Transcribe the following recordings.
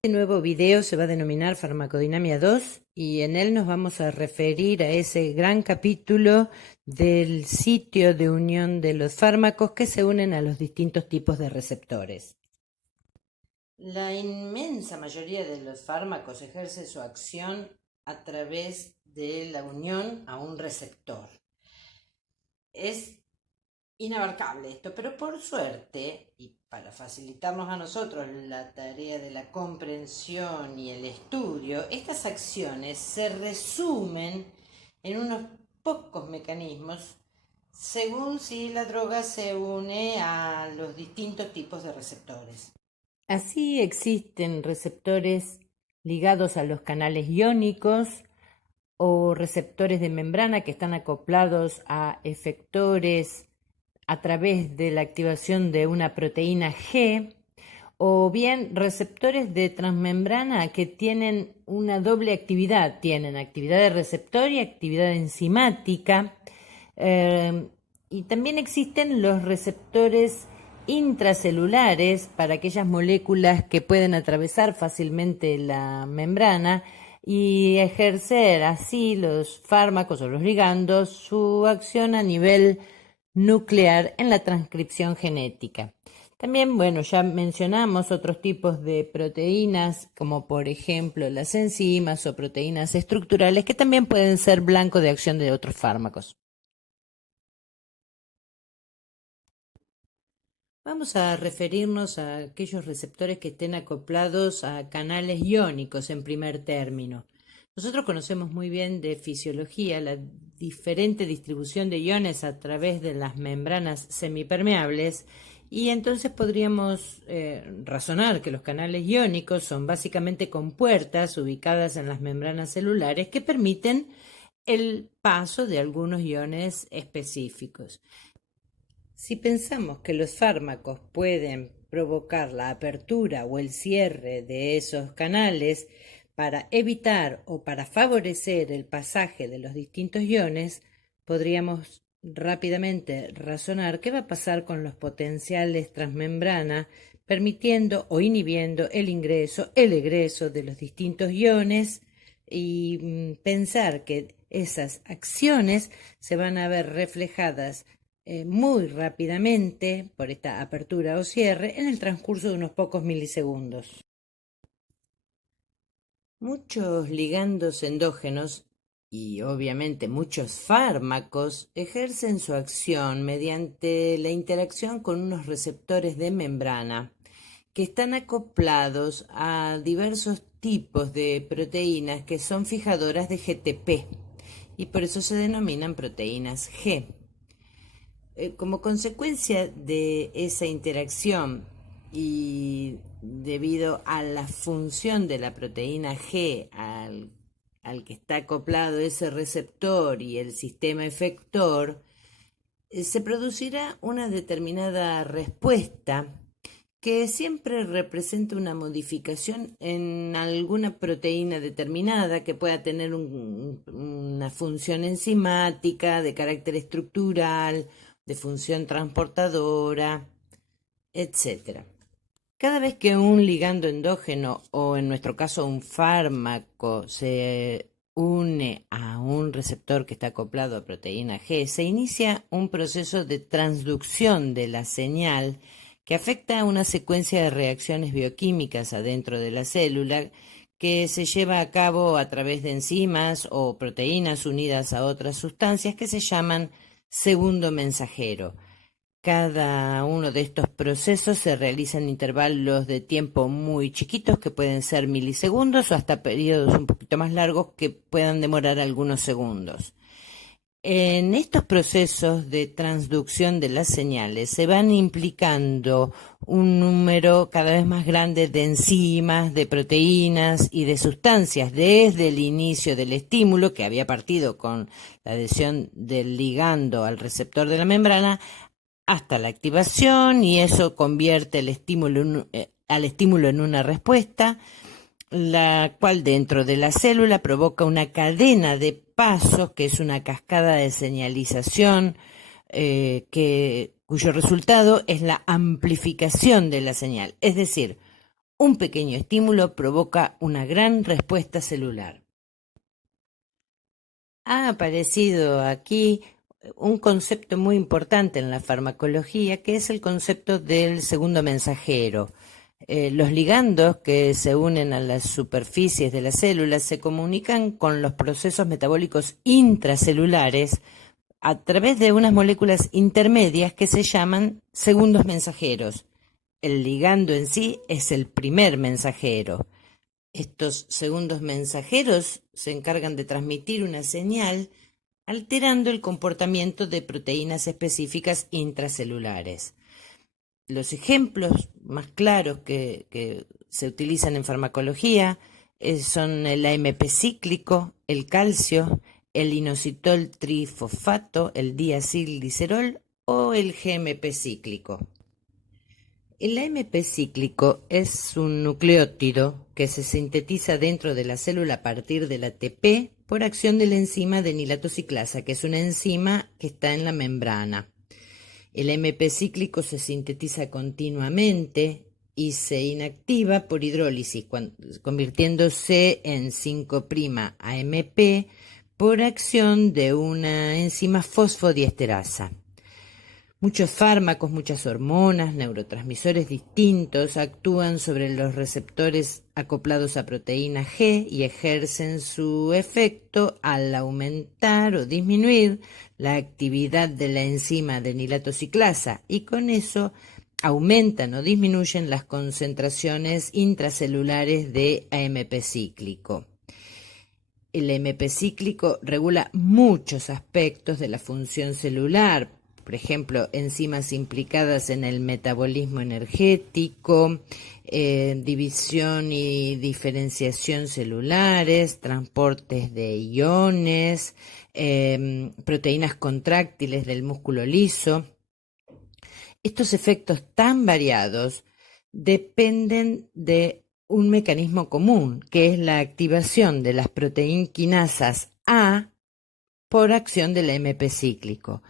Este nuevo video se va a denominar Farmacodinamia 2 y en él nos vamos a referir a ese gran capítulo del sitio de unión de los fármacos que se unen a los distintos tipos de receptores. La inmensa mayoría de los fármacos ejerce su acción a través de la unión a un receptor. Es inabarcable esto, pero por suerte, y para facilitarnos a nosotros la tarea de la comprensión y el estudio, estas acciones se resumen en unos pocos mecanismos según si la droga se une a los distintos tipos de receptores. Así existen receptores ligados a los canales iónicos o receptores de membrana que están acoplados a efectores a través de la activación de una proteína G, o bien receptores de transmembrana que tienen una doble actividad, tienen actividad de receptor y actividad enzimática, y también existen los receptores intracelulares para aquellas moléculas que pueden atravesar fácilmente la membrana y ejercer así los fármacos o los ligandos su acción a nivel nuclear en la transcripción genética. También, ya mencionamos otros tipos de proteínas, como por ejemplo las enzimas o proteínas estructurales, que también pueden ser blanco de acción de otros fármacos. Vamos a referirnos a aquellos receptores que estén acoplados a canales iónicos en primer término. Nosotros conocemos muy bien de fisiología la diferente distribución de iones a través de las membranas semipermeables y entonces podríamos razonar que los canales iónicos son básicamente compuertas ubicadas en las membranas celulares que permiten el paso de algunos iones específicos. Si pensamos que los fármacos pueden provocar la apertura o el cierre de esos canales para evitar o para favorecer el pasaje de los distintos iones, podríamos rápidamente razonar qué va a pasar con los potenciales transmembrana, permitiendo o inhibiendo el ingreso, el egreso de los distintos iones y pensar que esas acciones se van a ver reflejadas muy rápidamente por esta apertura o cierre en el transcurso de unos pocos milisegundos. Muchos ligandos endógenos y obviamente muchos fármacos ejercen su acción mediante la interacción con unos receptores de membrana que están acoplados a diversos tipos de proteínas que son fijadoras de GTP y por eso se denominan proteínas G. Como consecuencia de esa interacción y debido a la función de la proteína G al que está acoplado ese receptor y el sistema efector, se producirá una determinada respuesta que siempre representa una modificación en alguna proteína determinada que pueda tener una función enzimática de carácter estructural, de función transportadora, etc. Cada vez que un ligando endógeno o en nuestro caso un fármaco se une a un receptor que está acoplado a proteína G, se inicia un proceso de transducción de la señal que afecta a una secuencia de reacciones bioquímicas adentro de la célula que se lleva a cabo a través de enzimas o proteínas unidas a otras sustancias que se llaman segundo mensajero. Cada uno de estos procesos se realiza en intervalos de tiempo muy chiquitos que pueden ser milisegundos o hasta periodos un poquito más largos que puedan demorar algunos segundos. En estos procesos de transducción de las señales se van implicando un número cada vez más grande de enzimas, de proteínas y de sustancias desde el inicio del estímulo, que había partido con la adhesión del ligando al receptor de la membrana, hasta la activación, y eso convierte al estímulo en una respuesta, la cual dentro de la célula provoca una cadena de pasos, que es una cascada de señalización, cuyo resultado es la amplificación de la señal. Es decir, Un pequeño estímulo provoca una gran respuesta celular. Ha aparecido aquí un concepto muy importante en la farmacología, que es el concepto del segundo mensajero. Los ligandos que se unen a las superficies de las células se comunican con los procesos metabólicos intracelulares a través de unas moléculas intermedias que se llaman segundos mensajeros. El ligando en sí es el primer mensajero. Estos segundos mensajeros se encargan de transmitir una señal alterando el comportamiento de proteínas específicas intracelulares. Los ejemplos más claros que se utilizan en farmacología son el AMP cíclico, el calcio, el inositol trifosfato, el diacilglicerol o el GMP cíclico. El AMP cíclico es un nucleótido que se sintetiza dentro de la célula a partir del ATP por acción de la enzima adenilato ciclasa, que es una enzima que está en la membrana. El AMP cíclico se sintetiza continuamente y se inactiva por hidrólisis, convirtiéndose en 5'-AMP por acción de una enzima fosfodiesterasa. Muchos fármacos, muchas hormonas, neurotransmisores distintos actúan sobre los receptores acoplados a proteína G y ejercen su efecto al aumentar o disminuir la actividad de la enzima adenilato ciclasa y con eso aumentan o disminuyen las concentraciones intracelulares de AMP cíclico. El AMP cíclico regula muchos aspectos de la función celular, por ejemplo, enzimas implicadas en el metabolismo energético, división y diferenciación celulares, transportes de iones, proteínas contráctiles del músculo liso. Estos efectos tan variados dependen de un mecanismo común, que es la activación de las proteinquinasas A por acción del AMP cíclico.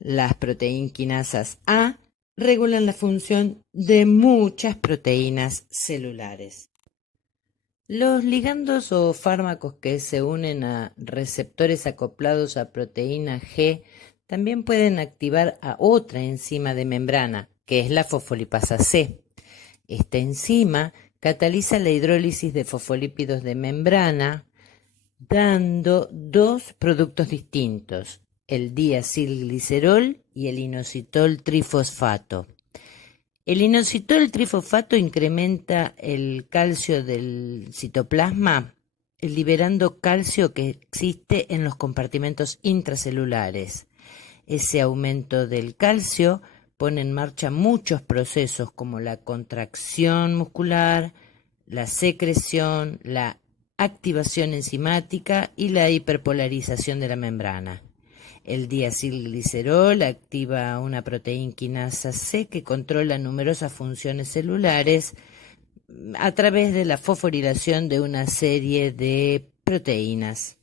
Las proteinquinasas A regulan la función de muchas proteínas celulares. Los ligandos o fármacos que se unen a receptores acoplados a proteína G también pueden activar a otra enzima de membrana, que es la fosfolipasa C. Esta enzima cataliza la hidrólisis de fosfolípidos de membrana, dando dos productos distintos, el diacilglicerol y el inositol trifosfato. El inositol trifosfato incrementa el calcio del citoplasma, liberando calcio que existe en los compartimentos intracelulares. Ese aumento del calcio pone en marcha muchos procesos como la contracción muscular, la secreción, la activación enzimática y la hiperpolarización de la membrana. El diacilglicerol activa una proteinquinasa C que controla numerosas funciones celulares a través de la fosforilación de una serie de proteínas.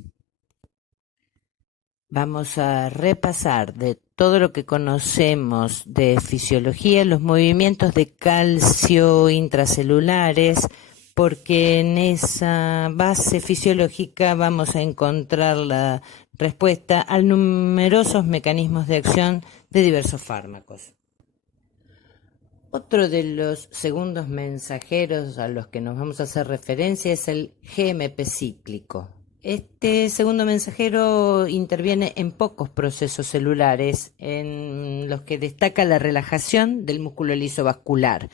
Vamos a repasar de todo lo que conocemos de fisiología los movimientos de calcio intracelulares, porque en esa base fisiológica vamos a encontrar la respuesta a numerosos mecanismos de acción de diversos fármacos. Otro de los segundos mensajeros a los que nos vamos a hacer referencia es el GMP cíclico. Este segundo mensajero interviene en pocos procesos celulares, en los que destaca la relajación del músculo liso vascular.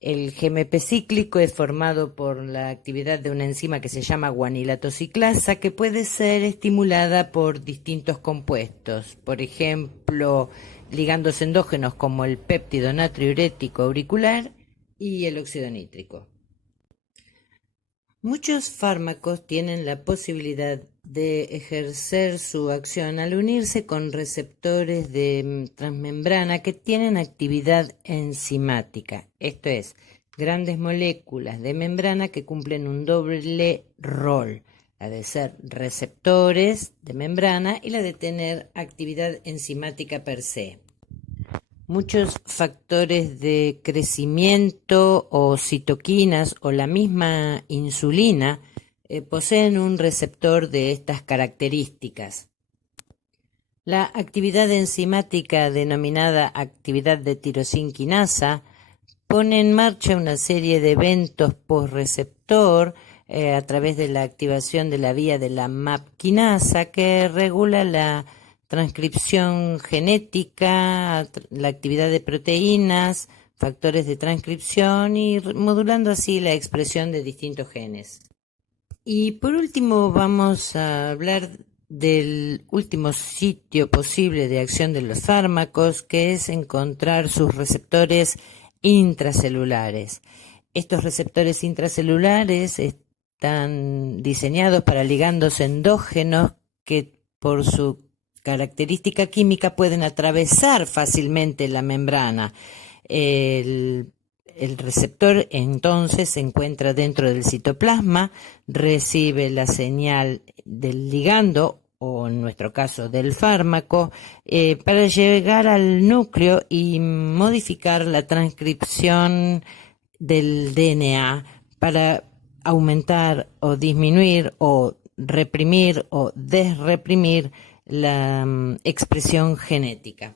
El GMP cíclico es formado por la actividad de una enzima que se llama guanilato ciclasa, que puede ser estimulada por distintos compuestos, por ejemplo, ligandos endógenos como el péptido natriurético auricular y el óxido nítrico. Muchos fármacos tienen la posibilidad de ejercer su acción al unirse con receptores de transmembrana que tienen actividad enzimática, esto es, grandes moléculas de membrana que cumplen un doble rol, la de ser receptores de membrana y la de tener actividad enzimática per se. Muchos factores de crecimiento o citoquinas o la misma insulina poseen un receptor de estas características. La actividad enzimática denominada actividad de tirosinquinasa pone en marcha una serie de eventos postreceptor a través de la activación de la vía de la MAP quinasa que regula la transcripción genética, la actividad de proteínas, factores de transcripción y modulando así la expresión de distintos genes. Y por último vamos a hablar del último sitio posible de acción de los fármacos, que es encontrar sus receptores intracelulares. Estos receptores intracelulares están diseñados para ligandos endógenos que por su característica química pueden atravesar fácilmente la membrana. El receptor entonces se encuentra dentro del citoplasma, recibe la señal del ligando o en nuestro caso del fármaco, para llegar al núcleo y modificar la transcripción del DNA para aumentar o disminuir o reprimir o desreprimir la expresión genética.